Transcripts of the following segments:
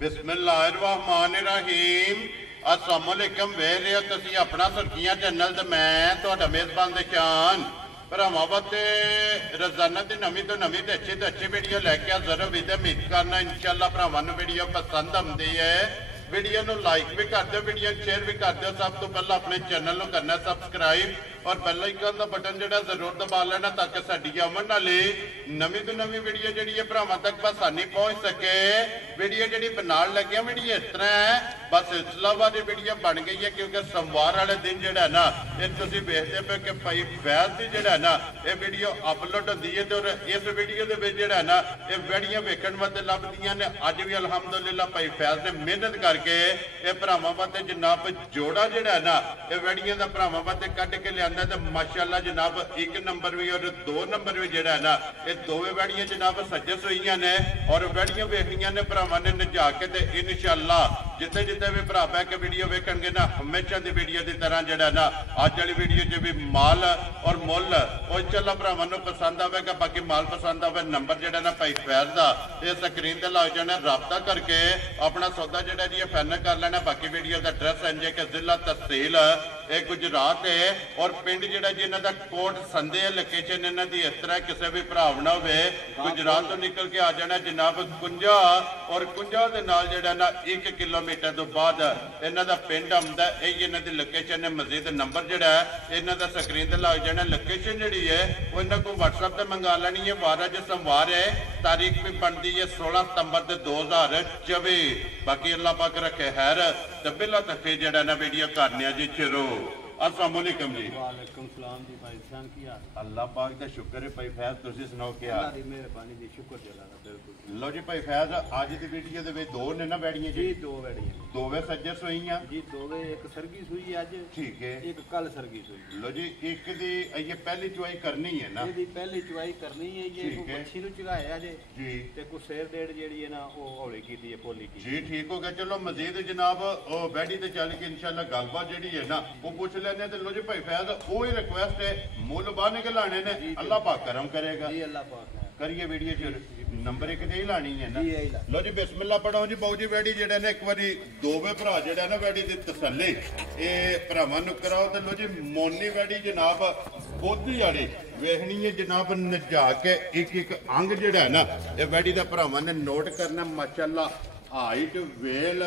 बिस्मिल्लाहिर्रहमानिर्रहीम। अस्सलाम वालेकुम। वेख रहे हो तुसीं अपना सुर्खियां चैनल ते मैं तुहाडा मेज़बान दिशान भरावां वास्ते रोजाना की नवीं तो नवीं ते अच्छी वीडियो लैके हाज़र होई ते उम्मीद करना इंशाअल्लाह भरावां नूं वीडियो पसंद आउंदी है। वीडियो नूं लाइक भी कर दो, वीडियो शेयर भी कर दो। सब तो पहले अपने चैनल नूं करना सब्सक्राइब और बेल आइकन का बटन जिहड़ा जरूर दबा लेना ताकि साडी आउण वाली नवीं तो नवीं वीडियो जिहड़ी है भरावां तक आसानी पहुंच सके। वीडियो जिहड़ी बनाउण लगे वीडियो इस तरह है, बस इस्लामाबाद वीडियो बन गई है क्योंकि सोमवार वाले दिन जिहड़ा है ना ये तुसीं वेखदे पे कि भाई फैज़ दी जिहड़ा है ना ये वीडियो अपलोड होंदी है और इस वीडियो दे विच जिहड़ा है ना ये वीडियो वेखण वास्ते लभदियां ने। अज भी अलहमदुलिल्लाह भाई फैज़ ने मेहनत करके ये भरावां वास्ते जनाब जोड़ा जिहड़ा है ना ये वीडियो दा भरावां वास्ते कढ के लिआंदा ते माशाअल्लाह जनाब 1 नंबर भी और 2 नंबर भी जिहड़ा है ना ये दोवें वीडियो जनाब सजस होईयां ने और वीडियो वेखणियां ने भरावां ने नजा के ते इंशाअल्लाह जिते जिते भी भरा बह के वीडियो वेखणगे ना हमेशा की वीडियो की तरह जिहड़ा ना अज वाली वीडियो च भी माल और मुल और इंशाअल्लाह भरावां नूं पसंद आवेगा। बाकी माल पसंद आवे नंबर जिहड़ा ना भाई फैज़ दा ये स्क्रीन ते लग जाना, राबता करके अपना सौदा जिहड़ा जी फाइनल कर लेना। बाकी वीडियो का एड्रैस इंजे कि जिला तहसील ये गुजरात है और पिंड जिहड़ा जी इन्हां दा कोट संदे लोकेशन इन्हां दी इस तरह किसी भी भरावना होवे गुजरात तो निकल के आ जाना जनाब कुंजा और कुंजा दे नाल जिहड़ा ना 1 किलोमीटर तो बाद इन्हां दा पिंड आउंदा है। इन्हां दी लोकेशन है। मजीद नंबर जिहड़ा है इन्हां दा स्क्रीन ते लग जाना। लोकेशन जिहड़ी है वो इन्हां को WhatsApp ते मंगा लेनी है। वार अज सोमवार है, तारीख भी बनती है 16 सितंबर 2024। बाकी अल्लाह पाक रखे खैर ते बिला तफी जिहड़ा ना वीडियो करने जी शुरू। अस्सलाम वालेकुम जी। वालेकुम सलाम जी भाई जान की हाल? अल्लाह पाक दा शुक्र है भाई फैज़, तुसीं सुनाओ क्या हाल? अल्लाह दी मेहरबानी दी शुक्र जी अल्लाह दा। बिल्कुल लो जी भाई फैज़ अज दी वीडियो दे विच दो ने ना बैठियां जी, जी, दो वेड़ियां दोवें सज्जस होईयां जी, दोवे एक सर्गिस हुई अज, ठीक है। एक कल सर्गिस हुई। लो जी एक दी ये पहली चुआई करनी है ना ਇਹਦੀ ਪਹਿਲੀ ਚੁਆਈ ਕਰਨੀ ਹੈ। ਇਹ ठीक ਕੋ है ਮੱਛੀ ਨੂੰ ਚਗਾਇਆ ਜੇ जी ਤੇ ਕੋ ਸੇਰ ਡੇੜ ਜਿਹੜੀ ਹੈ ਨਾ ਉਹ ਹੌਲੀ ਕੀਤੀ ਹੈ, ਪੋਲੀ ਕੀਤੀ। जी ठीक हो गया। चलो मजीद जनाब बैठी ते चल के इंशाल्लाह गलबात जिहड़ी है ना वो पूछ लेने ते लो जी भाई फैज़ वो ही रिक्वेस्ट है मुल बाहर के लाने ने अल्लाह पाक करम करेगा। जी अल्लाह पाक है। करिए वीडियो नंबर 1 ते ही लानी है ना। जी यही ला। लो जी बिस्मिल्लाह पढ़ो जी बाऊ जी वैडी जेड़ा ने एक बारी दोवे भरा जेड़ा ना वैडी दी तसल्ली ए भरावां नूं कराओ ते लो जी मोनी वैडी जनाब बोधी वाली वेखनी है जनाब नजा के एक अंग जेड़ा है ना ये वैडी दा भरावां ने नोट करना। माशाअल्लाह हाइट वेल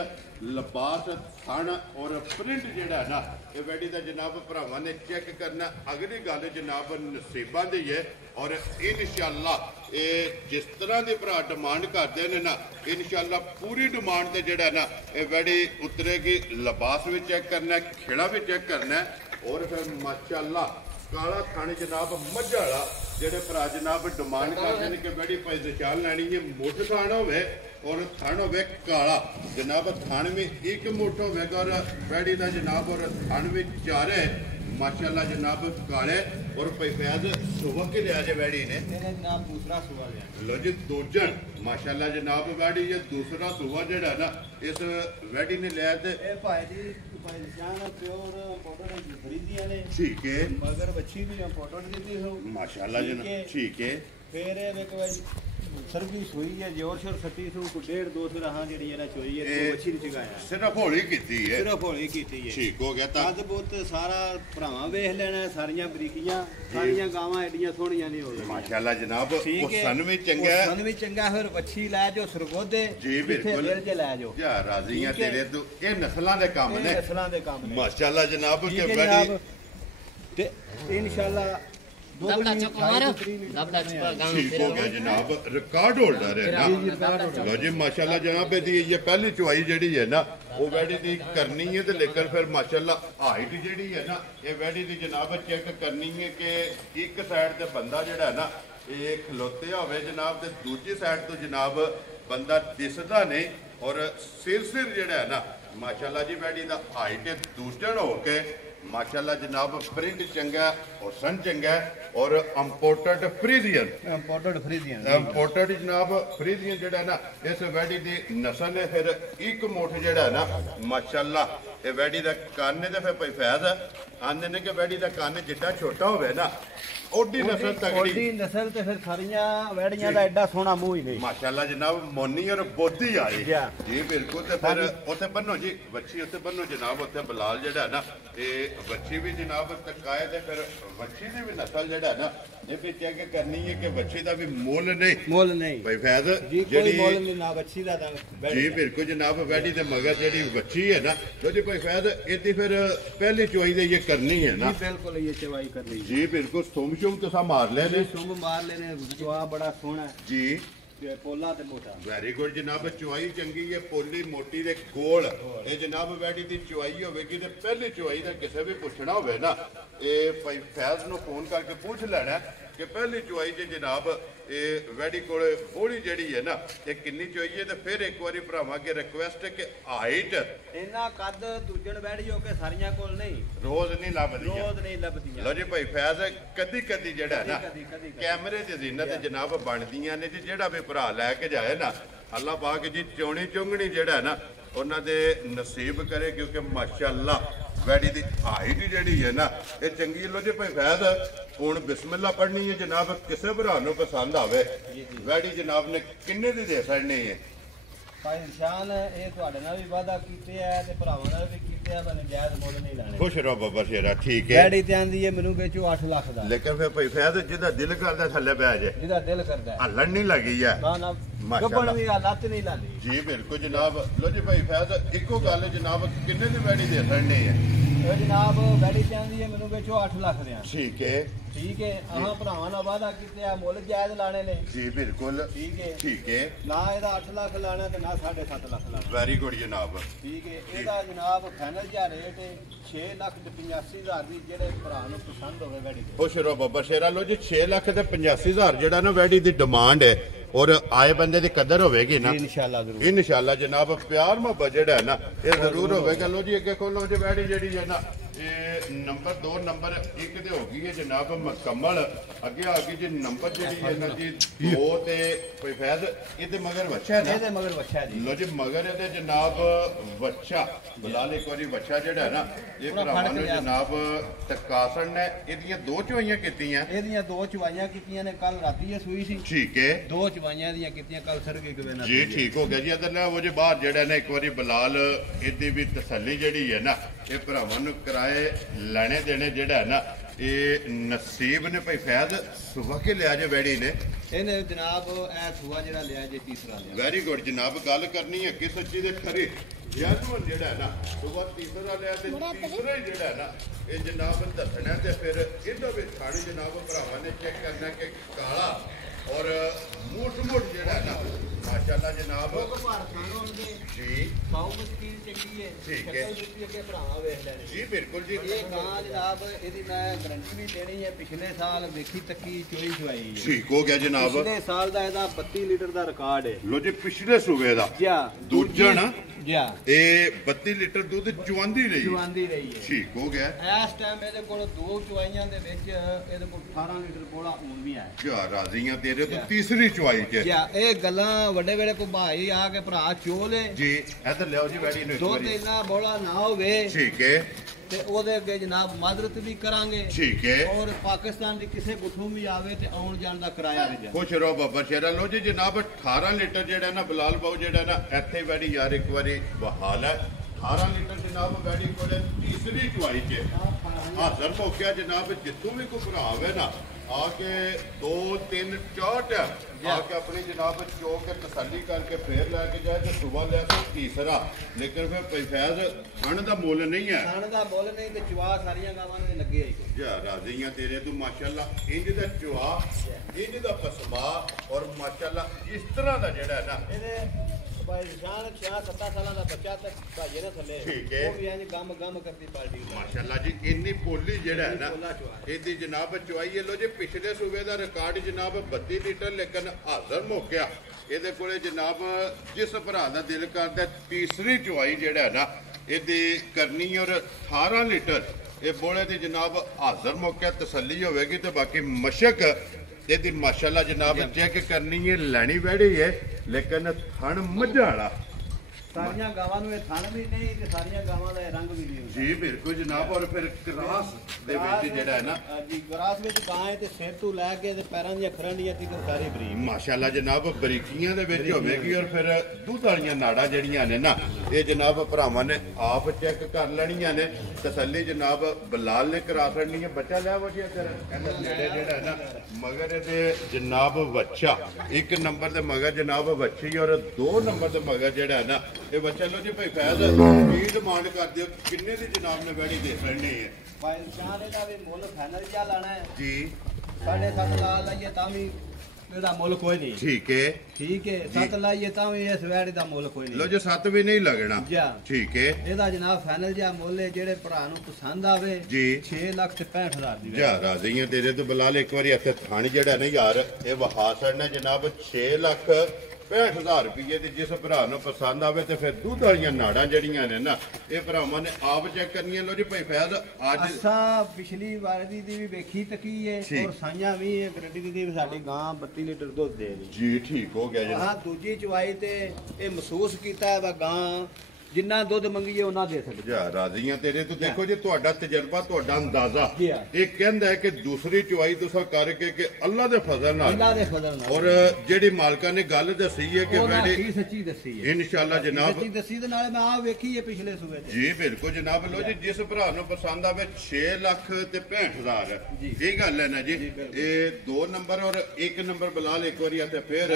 लिबास थन और प्रिंट जेड़ा है ना ये वैडी दा जनाब भरावां ने चेक करना। अगली गल जनाब नसीबां दी है और इंशाअल्लाह ये जिस तरह की भरा डिमांड करते हैं ना इंशाअल्लाह पूरी डिमांड से जेड़ा ना ये वैडी उतरेगी। लिबास भी चेक करना है, खेड़ा भी चेक करना है और फिर माशाअल्लाह काला थाने जनाब मझा वाला जेडे भरा जनाब डिमांड करते हैं कि वैडी भाई निशान लैनी है मुठ थान होवे और थान होवे काला जनाब थान में 1 मुठ होवेगा और वैडी का जनाब और थान में 4 माशाअल्लाह जनाब काले और भाई फैज़ सुबह के लिया जे वैडी ने ਇਹਨੇ ਜਨਾਬ ਦੂਸਰਾ ਸੁਆ ਲਿਆ। लो जी दूजन माशाअल्लाह जनाब वैडी ये दूसरा सुबह जेड़ा ना इस वैडी ने लिया ते ਇਹ ਭਾਈ ਜੀ ਭਾਈ ਜਾਨ ਪਿਓਰ ਪਾਊਡਰ ਦੀ ਖਰੀਦੀਆਂ ਨੇ ठीक है ਮਗਰ ਬੱਚੀ ਵੀ ਪਾਊਡਰ ਦਿੱਤੀ ਹੋ। माशाअल्लाह जनाब ठीक है ਫਿਰ ਇਹ ਵੇਖ ਭਾਈ ਸਰਵਿਸ ਹੋਈ ਹੈ ਜੋਰ ਸ਼ੋਰ 36 ਸੌ ਕੋ 1.5 2 ਰਹਾ ਜਿਹੜੀ ਇਹਨਾਂ ਚੋਈ ਹੈ ਇਹ ਉਹ ਅੱਛੀ ਨਹੀਂ ਚਗਾਇਆ। सिर्फ होली की है ਸਿਰਫ ਹੋਲੀ ਕੀਤੀ ਹੈ। ठीक हो गया था ਅੱਜ ਬਹੁਤ ਸਾਰਾ ਭਰਾਵਾਂ ਵੇਖ ਲੈਣਾ ਸਾਰੀਆਂ ਬਰੀਕੀਆਂ ਸਾਰੀਆਂ ਗਾਵਾਂ ਐਡੀਆਂ ਸੋਹਣੀਆਂ ਨਹੀਂ ਹੋ ਗਈਆਂ। माशाअल्लाह जनाब ਠੀਕ वो ਹੈ सन भी चंगा है ਸਨ ਵੀ ਚੰਗਾ ਫਿਰ ਵੱਛੀ ਲੈ ਜੋ ਸਰਗੋਦੇ जी बिल्कुल ਦਿਲ ਚ ਲੈ ਜੋ। या राजियां ठीक है। तेरे तो ये नस्लां दे काम ਇਹ ने ਨਸਲਾਂ ਦੇ ਕੰਮ ਨੇ। माशाअल्लाह जनाब ਠੀਕ के ਹੈ वैडी ਜਨਾਬ ਤੇ ਇਨਸ਼ਾਅੱਲਾ दबड़ा चुप मारो, दबड़ा चुप गाँव ठीक हो गया जनाब रिकॉर्ड होल्डर है ना। लो जी माशाल्लाह जनाब दी ये पहली चुआई जेड़ी है ना वो वैडी दी करनी है तो लेकर फिर माशाल्लाह हाइट जेड़ी है ना ये वैडी दी जनाब चेक करनी है कि एक साइड ते बंदा जेड़ा है ना ये खलोते होवे जनाब ते दूजी साइड तो जनाब बंदा दिसदा नहीं और सिर जेड़ा है ना माशाल्लाह जी वैडी दा हाइट दूसरे होके माशाल्लाह जनाब प्रिंट चंगा और सन चंगा और इंपोर्टेड फ्रीजियन इंपोर्टेड जनाब फ्रीजियन जेड़ा ना इस वैडी दी नस्ल है। फिर 1 मुठ जेड़ा ना माशाल्लाह ये वैडी दा कान ते फिर भाई फैज़ आंदे ने कि वैडी दा कान जिड्डा छोटा होवे ना ਓਡੀ ਨਸਲ ਤਗੜੀ ਓਡੀ ਨਸਲ ਤੇ ਫਿਰ ਸਾਰੀਆਂ ਵੈੜੀਆਂ ਦਾ ਐਡਾ ਸੋਹਣਾ ਮੂੰਹ ਹੀ ਨਹੀਂ ਮਾਸ਼ਾਅੱਲਾ ਜਨਾਬ ਮੋਨੀ ਔਰ ਬੋਦੀ ਆਈ ਜੀ। ਜੀ ਬਿਲਕੁਲ ਤੇ ਫਿਰ ਉੱਥੇ ਬੰਨੋ ਜੀ ਵੱਛੀ ਉੱਥੇ ਬੰਨੋ ਜਨਾਬ ਉੱਥੇ ਬਲਾਲ ਜਿਹੜਾ ਨਾ ਇਹ ਵੱਛੀ ਵੀ ਜਨਾਬ ਤਕਾਏ ਤੇ ਫਿਰ ਵੱਛੀ ਦੀ ਵੀ ਨਸਲ ਜਿਹੜਾ ਨਾ ਇਹ ਵੀ ਚੈੱਕ ਕਰਨੀ ਹੈ ਕਿ ਵੱਛੀ ਦਾ ਵੀ ਮੁੱਲ ਨਹੀਂ ਭਾਈ ਫੈਜ਼ ਜੀ ਕੋਈ ਮੁੱਲ ਨਹੀਂ ਨਾ ਵੱਛੀ ਦਾ ਤਾਂ ਜੀ ਬਿਲਕੁਲ ਜਨਾਬ ਵੈਡੀ ਦੇ ਮਗਰ ਜਿਹੜੀ ਵੱਛੀ ਹੈ ਨਾ ਜੀ ਭਾਈ ਫੈਜ਼ ਇਹਦੀ ਫਿਰ ਪਹਿਲੀ ਚੋਈ ਦੇ ਇਹ ਕਰਨੀ ਹੈ ਨਾ ਬਿਲਕੁਲ ਇਹ ਚਵਾਈ ਕਰਨੀ ਜੀ ਬਿਲਕੁਲ ਸੁਮ ਤੁਸੀਂ ਮਾਰ ਲੈ ਨੇ ਸੁੰਗ ਮਾਰ ਲੈਨੇ ਚਵਾ ਬੜਾ ਸੋਹਣਾ ਜੀ ਪੋਲਾ ਤੇ ਮੋਟਾ ਵੈਰੀ ਗੁੱਡ ਜਨਾਬ ਚੁਆਈ ਚੰਗੀ ਹੈ ਪੋਲੀ ਮੋਟੀ ਦੇ ਕੋਲ ਇਹ ਜਨਾਬ ਵੈਡੀ ਦੀ ਚੁਆਈ ਹੋਵੇਗੀ ਤੇ ਪਹਿਲੀ ਚੁਆਈ ਦਾ ਕਿਸੇ ਵੀ ਪੁੱਛਣਾ ਹੋਵੇ ਨਾ ਇਹ ਭਾਈ ਫੈਜ਼ ਨੂੰ ਫੋਨ ਕਰਕੇ ਪੁੱਛ ਲੈਣਾ ਕਿ ਪਹਿਲੀ ਚੁਆਈ ਜੇ ਜਨਾਬ ਇਹ ਵੈਡੀ ਕੋਲ ਬੋਲੀ ਜਿਹੜੀ ਹੈ ਨਾ ਇਹ ਕਿੰਨੀ ਚੁਆਈ ਹੈ ਤੇ ਫਿਰ ਇੱਕ ਵਾਰੀ ਭਰਾਵਾਂ ਅੱਗੇ ਰਿਕੁਐਸਟ ਹੈ ਕਿ ਹਾਈਟ ਇਹਨਾਂ ਕੱਦ ਦੂਜਣ ਵੈੜੀ ਹੋ ਕੇ ਸਾਰੀਆਂ ਕੋਲ ਨਹੀਂ ਰੋਜ਼ ਨਹੀਂ ਲੱਭਦੀਆਂ ਲੋ ਜੀ ਭਾਈ ਫੈਜ਼ ਕਦੀ ਕਦੀ ਜਿਹੜਾ ਨਾ ਕੈਮਰੇ ਦੀ ਜ਼ੀਨਤ ਜਨਾਬ ਬਣਦੀਆਂ ਨੇ ਜੀ ਜਿਹੜਾ ਵੀ ਭਰਾ ਲੈ ਕੇ ਜਾਏ ਨਾ ਅੱਲਾਹ ਪਾਕ ਜੀ ਚੋਣੀ ਚੁੰਗਣੀ ਜਿਹੜਾ ਨਾ ਉਹਨਾਂ ਦੇ ਨਸੀਬ ਕਰੇ ਕਿਉਂਕਿ ਮਾਸ਼ਾਅੱਲਾ ਵੈੜੀ ਦੀ ਹਾਈਟ ਜਿਹੜੀ ਹੈ ਨਾ ਇਹ ਚੰਗੀ ਲੋ ਜੀ ਭਾਈ ਫੈਜ਼ ਹੁਣ ਬਿਸਮਿਲ੍ਲਾ ਪੜ੍ਹਨੀ ਹੈ ਜਨਾਬ ਕਿਸੇ ਭਰਾ ਨੂੰ ਪਸੰਦ ਆਵੇ ਵੈੜੀ ਜਨਾਬ ਨੇ ਕਿੰਨੇ ਦੀ ਦੇ ਸਕਣੀ ਹੈ ਭਾਈ ਨਿਸ਼ਾਨ ਇਹ ਤੁਹਾਡੇ ਨਾਲ ਵੀ ਵਾਅਦਾ ਕੀਤੇ ਆ ਤੇ ਭਰਾਵਾਂ ਨਾਲ ਵੀ ਕੀਤੇ ਆ ਮੈਨੂੰ ਜਾਇਜ਼ ਮੁੱਲ ਨਹੀਂ ਲਾਣੇ ਖੁਸ਼ ਰਹੋ ਬਾਬਾ ਸ਼ੇਰਾ ਠੀਕ ਹੈ ਵੈੜੀ ਤੇ ਆਂਦੀ ਹੈ ਮੈਨੂੰ ਵੇਚੋ 8 ਲੱਖ ਦਾ ਲੇਕਿਨ ਫਿਰ ਭਾਈ ਫੈਜ਼ ਜਿਹਦਾ ਦਿਲ ਕਰਦਾ ਥੱਲੇ ਬਹਿ ਜਾਏ ਜਿਹਦਾ ਦਿਲ ਕਰਦਾ ਹੱਲਣ ਨਹੀਂ ਲੱਗੀ ਹੈ ਨਾ ਗੱਬਣ ਵੀ ਲੱਤ ਨਹੀਂ ਲਾਲੀ ਜੀ ਬਿਲਕੁਲ ਜਨਾਬ ਲੋ ਜੀ ਭਾਈ ਫੈਜ਼ ਇੱਕੋ ਗੱਲ ਜਨਾਬ ਕਿੰਨੇ ਦੀ ਵੈੜੀ ਦੇ ਸਕਣੀ ਹੈ ਇਹ ਜਨਾਬ ਵੈੜੀ ਤੇ ਆਂਦੀ ਹੈ ਮੈਨੂੰ ਵੇਚੋ 8 ਲੱਖ ਦੇ ਠੀਕ ਹੈ ਆਹਾਂ ਭਰਾਵਾਂ ਨਾਲ ਵਾਅਦਾ ਕੀਤੇ ਆ ਮੁੱਲ ਜਾਇਜ਼ ਲਾਣੇ ਨੇ ਜੀ ਬਿਲਕੁਲ ਠੀਕ ਹੈ ਨਾ ਇਹਦਾ 8 ਲੱਖ ਲਾਣਾ ਤੇ ਨਾ 7.5 ਲੱਖ ਲਾਣਾ ਵੈਰੀ ਗੁੱਡ ਜਨਾਬ ਠੀਕ ਹੈ ਇਹਦਾ ਜਨਾਬ ਫਾਈਨਲ ਜਿਹਾ ਰੇਟ 6,85,000 ਦੀ ਜਿਹੜੇ ਭਰਾ ਨੂੰ ਪਸੰਦ ਹੋਵੇ ਵੈੜੀ ਦੇ ਖੁਸ਼ ਰਹੋ ਬਾਬਾ ਸ਼ੇਰਾ ਲੋ ਜੀ 6,85,000 ਜਿਹੜਾ ਨਾ ਵੈੜੀ ਦੀ ਡਿਮਾਂਡ ਹੈ ਔਰ ਆਏ ਬੰਦੇ ਦੀ ਕਦਰ ਹੋਵੇਗੀ ਨਾ ਇਨਸ਼ਾਅੱਲਾ ਜਨਾਬ ਪਿਆਰ ਮੁਹੱਬਤ ਜਿਹੜਾ ਹੈ ਨਾ ਇਹ ਜ਼ਰੂਰ ਹੋਵੇਗਾ ਲੋ ਜੀ ਅੱਗੇ ਖੋਲੋ ਜੀ ਵੈੜੀ ਜਿਹੜੀ ਹੈ ਨਾ ਇਹ ਨੰਬਰ 2 ਨੰਬਰ 1 ਤੇ ਹੋ ਗਈ ਹੈ ਜਨਾਬ ਮੁਕੰਮਲ ਅੱਗੇ ਆ ਗਈ ਜੀ ਨੰਬਰ ਜਿਹੜੀ ਹੈ ਨਾ ਜੀ 2 ਤੇ ਕੋਈ ਫੈਜ਼ ਇਹਦੇ ਮਗਰ ਵੱਛਾ ਹੈ ਨਾ ਇਹਦੇ ਮਗਰ ਵੱਛਾ ਜੀ ਲੋ ਜੀ ਮਗਰ ਇਹਦੇ ਜਨਾਬ ਵੱਛਾ ਬਲਾਲ ਇੱਕ ਵਾਰੀ ਵੱਛਾ ਜਿਹੜਾ ਹੈ ਨਾ ਇਹ ਭਰਾਵਾਂ ਨੂੰ ਜਨਾਬ ਟਕਾਸਣ ਨੇ ਇਹਦੀਆਂ 2 ਚੁਆਈਆਂ ਕੀਤੀਆਂ ਇਹਦੀਆਂ 2 ਚੁਆਈਆਂ ਕੀਤੀਆਂ ਨੇ ਕੱਲ ਰਾਤੀ ਇਹ ਸੂਈ ਸੀ ਠੀਕ ਹੈ 2 ਚੁਆਈਆਂ ਦੀਆਂ ਕੀਤੀਆਂ ਕੱਲ ਸਰਗੇ ਕਿਵੇਂ ਨਾ ਜੀ ਠੀਕ ਹੋ ਗਿਆ ਜੀ ਅਦਰ ਨਾ ਉਹ ਜੇ ਬਾਹਰ ਜਿਹੜਾ ਨਾ ਇੱਕ ਵਾਰੀ ਬਲਾਲ ਇਹਦੀ ਵੀ ਤਸੱਲੀ ਜਿਹੜੀ ਹੈ ਨਾ ਇਹ ਭਰਾਵਾਂ ਨੂੰ ਕਿਰਾਏ ਲੈਣੇ ਦੇਣੇ ਜਿਹੜਾ ਨਾ ਇਹ ਨਸੀਬ ਨੇ ਭਾਈ ਫੈਜ਼ ਸੁਬਹ ਕੇ ਲਿਆ ਜੇ ਵੈੜੀ ਨੇ ਇਹਨੇ ਜਨਾਬ ਇਹ ਸੁਆ ਜਿਹੜਾ ਲਿਆ ਜੇ ਤੀਸਰਾ ਲਿਆ ਵੈਰੀ ਗੁੱਡ ਜਨਾਬ ਗੱਲ ਕਰਨੀ ਹੈ ਕਿ ਸੱਚੀ ਦੇ ਖਰੀ ਜੈਨੂਨ ਜਿਹੜਾ ਨਾ ਸੁਬਹ ਤੀਸਰਾ ਲਿਆ ਤੇ ਤੀਸਰਾ ਹੀ ਜਿਹੜਾ ਨਾ ਇਹ ਜਨਾਬ ਦੱਸਣਾ ਤੇ ਫਿਰ ਇਹਦਾ ਵੀ ਖਾਣੀ ਜਨਾਬ ਭਰਾਵਾਂ ਨੇ ਚੈੱਕ ਕਰਨਾ ਕਿ ਕਾਲਾ और मोट ਜਿਹੜਾ ਨਾ ਮਾਸ਼ਾਅੱਲਾ ਜਨਾਬ ਜੀ ਸਾਊ ਮਸਕੀਨ ਚੰਗੀ ਹੈ ਠੀਕ ਹੈ ਸ਼ਕਲ ਅੱਗੇ ਭਰਾਵਾ ਵੇਖ ਲੈਣੇ ਜੀ ਬਿਲਕੁਲ ਜੀ ਇਹ ਗਾਂ ਜਨਾਬ ਇਹਦੀ ਮੈਂ ਗਾਰੰਟੀ ਵੀ ਦੇਣੀ ਹੈ ਪਿਛਲੇ ਸਾਲ ਵੇਖੀ ਤੱਕੀ ਚੋਈ ਚਵਾਈ ਹੈ ਠੀਕ ਹੋ ਗਿਆ ਜਨਾਬ ਪਿਛਲੇ ਸਾਲ ਦਾ ਇਹਦਾ 32 ਲੀਟਰ ਦਾ ਰਿਕਾਰਡ ਹੈ ਲੋ ਜੀ ਪਿਛਲੇ ਸੂਬੇ ਦਾ ਦੂਜਾ ਨਾ ਇਹ 32 ਲੀਟਰ ਦੁੱਧ ਚੁਆਂਦੀ ਰਹੀ ਹੈ ਠੀਕ ਹੋ ਗਿਆ ਇਸ ਟਾਈਮ ਇਹਦੇ ਕੋਲ 2 ਚਵਾਈਆਂ ਦੇ ਵਿੱਚ ਇਹਦੇ ਕੋਲ 18 ਲੀਟਰ ਕੋਲਾ ਹੁਣ ਵੀ ਆਇਆ ਕਿਆ ਰਾਜ਼ੀਆਂ ਤੇਰੇ ਤੋਂ ਤੀਸਰੀ ਚਵਾਈ ਚ ਇਹ ਗੱਲਾਂ ਵੱਡੇ ਵੇਲੇ ਕੋ ਭਾਈ ਆ ਕੇ ਭਰਾ ਚੋਲੇ ਜੀ ਇੱਧਰ ਲਿਆਓ ਜੀ ਵੈੜੀ ਨੂੰ ਦੁੱਧ ਇੰਨਾ ਬੋਲਾ ਨਾ ਹੋਵੇ ਠੀਕ ਹੈ ਤੇ ਉਹਦੇ ਅੱਗੇ ਜਨਾਬ ਮਾਦਰਤ ਵੀ ਕਰਾਂਗੇ ਠੀਕ ਹੈ ਔਰ ਪਾਕਿਸਤਾਨ ਦੀ ਕਿਸੇ ਗੁੱਠੋਂ ਵੀ ਆਵੇ ਤੇ ਆਉਣ ਜਾਣ ਦਾ ਕਿਰਾਇਆ ਵੀ ਜਾ ਖੁਸ਼ ਰਹੋ ਬਾਬਾ ਸ਼ੇਰਾ ਲੋ ਜੀ ਜਨਾਬ 18 ਲੀਟਰ ਜਿਹੜਾ ਨਾ ਬਲਾਲ ਬਾਉ ਜਿਹੜਾ ਨਾ ਇੱਥੇ ਵੈੜੀ ਯਾਰ ਇੱਕ ਵਾਰੀ ਬਹਾਲ ਹੈ 18 ਲੀਟਰ ਜਨਾਬ ਵੈੜੀ ਕੋਲੇ ਤੀਸਰੀ ਚਵਾਈ ਚ ਹਾਜ਼ਰ ਹੋ ਗਿਆ ਜਨਾਬ ਜਿੱਥੋਂ ਵੀ ਕੋਈ ਭਰਾ ਹੋਵੇ ਨਾ ਆ ਕੇ 2 3 4 ਆ ਕੇ ਆਪਣੀ ਜਨਾਬ ਚੋ ਕੇ ਤਸੱਲੀ ਕਰਕੇ ਫੇਰ ਲੈ ਕੇ ਜਾਏ ਤੇ ਸੁਬਹ ਲੈ ਕੇ ਤੀਸਰਾ ਲੇਕਿਨ ਫਿਰ ਫੈਜ਼ ਖਾਣ ਦਾ ਮੁੱਲ ਨਹੀਂ ਹੈ ਖਾਣ ਦਾ ਮੁੱਲ ਨਹੀਂ ਤੇ ਚਵਾ ਸਾਰੀਆਂ ਗਾਵਾਂ ਨੂੰ ਲੱਗੇ ਆਈ ਜਾ ਰਾਜ਼ੀਆਂ ਤੇਰੇ ਤੋਂ ਮਾਸ਼ਾਅੱਲਾ ਇੰਜ ਦਾ ਚਵਾ ਇੰਜ ਦਾ ਪਸਮਾ ਔਰ ਮਾਸ਼ਾਅੱਲਾ ਇਸ ਤਰ੍ਹਾਂ ਦਾ ਜਿਹੜਾ ਨਾ ਇਹਦੇ ਭਾਈ ਨਿਸ਼ਾਨ 6-7 ਸਾਲਾਂ ਦਾ ਬੱਚਾ ਤੱਕ ਭਾਜੇ ਨਾ ਥੱਲੇ ਠੀਕ ਹੈ ਉਹ ਵੀ ਇੰਜ ਗਮ ਕਰਦੀ ਪਾਲਟੀ ਮਾਸ਼ਾਅੱਲਾ ਜੀ ਇੰਨੀ ਪੋਲੀ ਜਿਹੜਾ ਹੈ ਨਾ ਇਹਦੀ ਜਨਾਬ ਚੁਆਈ ਹੈ ਲੋ ਜੀ ਪਿਛਲੇ ਸੂਬੇ ਦਾ ਰਿਕਾਰਡ ਜਨਾਬ 32 ਲੀਟਰ ਲੇਕਿਨ ਹਾਜ਼ਰ ਮੁੱਕਿਆ ਇਹਦੇ ਕੋਲੇ ਜਨਾਬ ਜਿਸ ਭਰਾ ਦਾ ਦਿਲ ਕਰਦਾ ਤੀਸਰੀ ਚੁਆਈ ਜਿਹੜਾ ਹੈ ਨਾ ਇਹਦੀ ਕਰਨੀ ਔਰ 18 ਲੀਟਰ ਇਹ ਬੋਲੇ ਦੀ ਜਨਾਬ ਹਾਜ਼ਰ ਮੁੱਕਿਆ ਤਸੱਲੀ ਹੋਵੇਗੀ ਤੇ ਬਾਕੀ ਮਸ਼ਕ ਇਹਦੀ ਮਾਸ਼ਾਅੱਲਾ ਜਨਾਬ ਚੈੱਕ ਕਰਨੀ ਹੈ ਲੈਣੀ ਵੈੜੀ ਹੈ ਲੇਕਿਨ ਥਣ ਮੱਝਾਂ ਵਾਲਾ ਸਾਰੀਆਂ ਗਾਵਾਂ ਨੂੰ ਇਹ ਥਣ ਵੀ ਨਹੀਂ ਤੇ ਸਾਰੀਆਂ ਗਾਵਾਂ ਦਾ ਇਹ ਰੰਗ ਵੀ ਨਹੀਂ ਹੁੰਦਾ ਜੀ ਬਿਲਕੁਲ ਜਨਾਬ। ਔਰ ਫਿਰ ਕ੍ਰਾਸ ਦੇ ਵਿੱਚ ਜਿਹੜਾ ਹੈ ਨਾ ਜੀ ਗਰਾਸ ਵਿੱਚ ਗਾਂ ਹੈ ਤੇ ਸਿਰ ਤੋਂ ਲੈ ਕੇ ਤੇ ਪੈਰਾਂ ਦੀਆਂ ਖਰੰਡੀਆਂ ਤੱਕ ਸਾਰੀ ਬਰੀਕ ਮਾਸ਼ਾਅੱਲਾ ਜਨਾਬ ਬਰੀਕੀਆਂ ਦੇ ਵਿੱਚ ਹੋਵੇਗੀ। ਔਰ ਫਿਰ ਦੁੱਧ ਵਾਲੀਆਂ ਨਾੜਾਂ ਜਿਹੜੀਆਂ ਨੇ ਨਾ ਇਹ ਜਨਾਬ ਭਰਾਵਾਂ ਨੇ ਆਪ ਚੈੱਕ ਕਰ ਲੈਣੀਆਂ ਨੇ। ਤਸੱਲੀ ਜਨਾਬ ਬਲਾਲ ਨੇ ਕਰਾ ਛੱਡਣੀ ਹੈ। ਬੱਚਾ ਲੈ ਵਜਿਆ ਕਰ ਕਹਿੰਦਾ ਨੇੜੇ ਜਿਹੜਾ ਹੈ ਨਾ ਮਗਰ ਇਹਦੇ ਜਨਾਬ ਬੱਚਾ 1 ਨੰਬਰ ਤੇ ਮਗਰ ਜਨਾਬ ਬੱਚੀ ਔਰ 2 ਨੰਬਰ ਤੇ ਮਗਰ ਜਿਹੜਾ ਹੈ ਨਾ ਇਹ ਬੱਚਾ ਲੋ ਜੀ ਭਾਈ ਫੈਜ਼ ਕੀ ਡਿਮਾਂਡ ਕਰਦੇ ਹੋ ਕਿੰਨੇ ਦੀ ਜਨਾਬ ਨੇ ਵੈੜੀ ਦੇ ਛੱਡਣੀ ਹੈ? ਭਾਈ ਸ਼ਾਨ ਇਹਦਾ ਵੀ ਮੁੱਲ ਫਾਈਨਲ ਜਿਹਾ ਲਾਣਾ ਹੈ ਜੀ 7.5 ਲਾ ਲਈਏ ਤਾਂ ਵੀ ਇਹਦਾ ਮੁੱਲ ਕੋਈ ਨਹੀਂ। ਠੀਕ ਹੈ ਠੀਕ ਹੈ 7 ਲਾਈਏ ਤਾਂ ਵੀ ਇਸ ਵੈੜੀ ਦਾ ਮੁੱਲ ਕੋਈ ਲੋ ਨਹੀਂ। ਜੀ 7 ਵੀ ਨਹੀਂ ਲੱਗਣਾ। ਜੀ ਠੀਕ ਹੈ ਇਹਦਾ ਜਨਾਬ ਫਾਈਨਲ ਜਿਹਾ ਮੁੱਲ ਹੈ ਜਿਹੜੇ ਭਰਾ ਨੂੰ ਪਸੰਦ ਆਵੇ ਜੀ 6,65,000 ਦੀ ਜਾ ਰਾਜ਼ੀਆਂ ਤੇਰੇ ਤੋਂ ਬਲਾਲ ਇੱਕ ਵਾਰੀ ਇੱਥੇ ਥਣ ਜਿਹੜਾ ਨਾ ਯਾਰ ਇਹ ਵਹਾ ਛੱਡਣਾ ਜਨਾਬ 6,65,000 ਰੁਪਏ ਤੇ ਜਿਸ ਭਰਾ ਨੂੰ ਪਸੰਦ ਆਵੇ ਤੇ ਫਿਰ ਦੁੱਧ ਵਾਲੀਆਂ ਨਾੜਾਂ ਜਿਹੜੀਆਂ ਨੇ ਨਾ ਇਹ ਭਰਾਵਾਂ ਨੇ ਆਪ ਚੈੱਕ ਕਰਨੀਆਂ। ਲੋ ਜੀ ਭਾਈ ਫੈਜ਼ ਅੱਜ ਅਸਾਂ ਪਿਛਲੀ ਵਾਰ ਦੀ ਵੀ ਵੇਖੀ ਤੱਕੀ ਹੈ ਠੀਕ। ਔਰ ਸਾਈਆਂ ਵੀ ਹੈ ਗਰੰਟੀ ਦੀ ਵੀ ਸਾਡੀ ਗਾਂ 32 ਲੀਟਰ ਦੁੱਧ ਦੇ ਰਹੀ। ਜੀ ਠੀਕ ਹੋ ਗਿਆ ਜੀ। ਹਾਂ ਦੂਜੀ ਚਵਾਈ ਤੇ ਇਹ ਮਹਿਸੂਸ ਕੀਤਾ ਹੈ ਵਾ ਗਾਂ ਜਿੰਨਾ ਦੁੱਧ ਮੰਗੀਏ ਉਹਨਾਂ ਦੇ ਸਕਦੇ। ਜਾ ਰਾਜ਼ੀਆਂ ਤੇਰੇ ਤੋਂ ਦੇਖੋ ਜੀ ਤੁਹਾਡਾ ਤਜਰਬਾ ਤੁਹਾਡਾ ਅੰਦਾਜ਼ਾ ਜੀ ਹਾਂ। ਇਹ ਕਹਿੰਦਾ ਹੈ ਕਿ ਦੂਸਰੀ ਚੁਆਈ ਤੁਸੀਂ ਕਰਕੇ ਕਿ ਅੱਲਾ ਦੇ ਫਜ਼ਲ ਨਾਲ ਅੱਲਾ ਦੇ ਫਜ਼ਲ ਨਾਲ ਔਰ ਜਿਹੜੀ ਮਾਲਕਾਂ ਨੇ ਗੱਲ ਦੱਸੀ ਹੈ ਕਿ ਉਹਨਾਂ ਵੈੜੀ ਕੀ ਸੱਚੀ ਦੱਸੀ ਹੈ ਇਨਸ਼ਾਅੱਲਾ ਜਨਾਬ ਸੱਚੀ ਦੱਸੀ ਤੇ ਨਾਲੇ ਮੈਂ ਆ ਵੇਖੀ ਹੈ ਪਿਛਲੇ ਸੂਬੇ ਤੇ। ਜੀ ਬਿਲਕੁਲ ਜਨਾਬ। ਲੋ ਜੀ ਜਿਸ ਭਰਾ ਨੂੰ ਪਸੰਦ ਆਵੇ 6,65,000 ਜੀ। ਇਹ ਗੱਲ ਹੈ ਨਾ ਜੀ। ਇਹ 2 ਨੰਬਰ ਔਰ 1 ਨੰਬਰ ਬਲਾਲ ਇੱਕ ਵਾਰੀ ਅਤੇ ਫਿਰ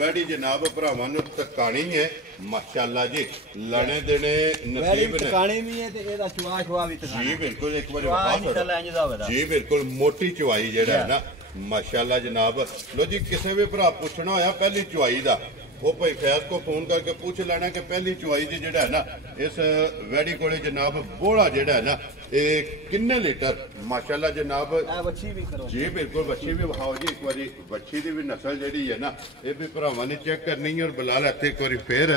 ਵੈੜੀ ਜਨਾਬ ਭਰਾਵਾਂ ਨੂੰ ਤਕਾਣੀ ਹੈ ਮਾਸ਼ਾਅੱਲਾ ਜੀ। ਲੜੇ ਦੇਣੇ ਵੈਰੀ ਨਸੀਬ ਨੇ। ਟਿਕਾਣੀ ਵੀ ਹੈ ਤੇ ਇਹਦਾ ਚੁਆ ਵੀ ਟਿਕਾਣਾ ਜੀ ਬਿਲਕੁਲ ਇੱਕ ਵਾਰੀ ਚੁਆ ਵਖਾ ਇਨਸ਼ਾਅੱਲਾ ਇੰਜ ਦਾ ਹੋਵੇਗਾ। ਜੀ ਬਿਲਕੁਲ ਮੋਟੀ ਚੁਆਈ ਜਿਹੜਾ ਹੈ ਨਾ ਮਾਸ਼ਾਅੱਲਾ ਜਨਾਬ। ਲੋ ਜੀ ਕਿਸੇ ਵੀ ਭਰਾ ਪੁੱਛਣਾ ਹੋਇਆ ਪਹਿਲੀ ਚੁਆਈ ਦਾ ਉਹ ਭਾਈ ਫੈਜ਼ ਕੋ ਫੋਨ ਕਰਕੇ ਪੁੱਛ ਲੈਣਾ ਕਿ ਪਹਿਲੀ ਚੁਆਈ ਦੀ ਜਿਹੜਾ ਹੈ ਨਾ ਇਸ ਵੈੜੀ ਕੋਲੇ ਜਨਾਬ ਬੋਲਾ ਜਿਹੜਾ ਹੈ ਨਾ ਇਹ ਕਿੰਨੇ ਲੀਟਰ ਮਾਸ਼ਾਅੱਲਾ ਜਨਾਬ। ਇਹ ਬੱਚੀ ਵੀ ਕਰੋ ਜੀ ਬਿਲਕੁਲ ਬੱਚੀ ਵੀ ਵਿਖਾਓ ਜੀ ਇੱਕ ਵਾਰੀ। ਬੱਚੀ ਦੀ ਵੀ ਨਸਲ ਜਿਹੜੀ ਹੈ ਨਾ ਇਹ ਵੀ ਭਰਾਵਾਂ ਨੇ ਚੈੱਕ ਕਰਨੀ ਹੈ। ਔਰ ਬਲਾਲ ਇੱਥੇ ਇੱਕ ਵਾਰੀ ਫੇਰ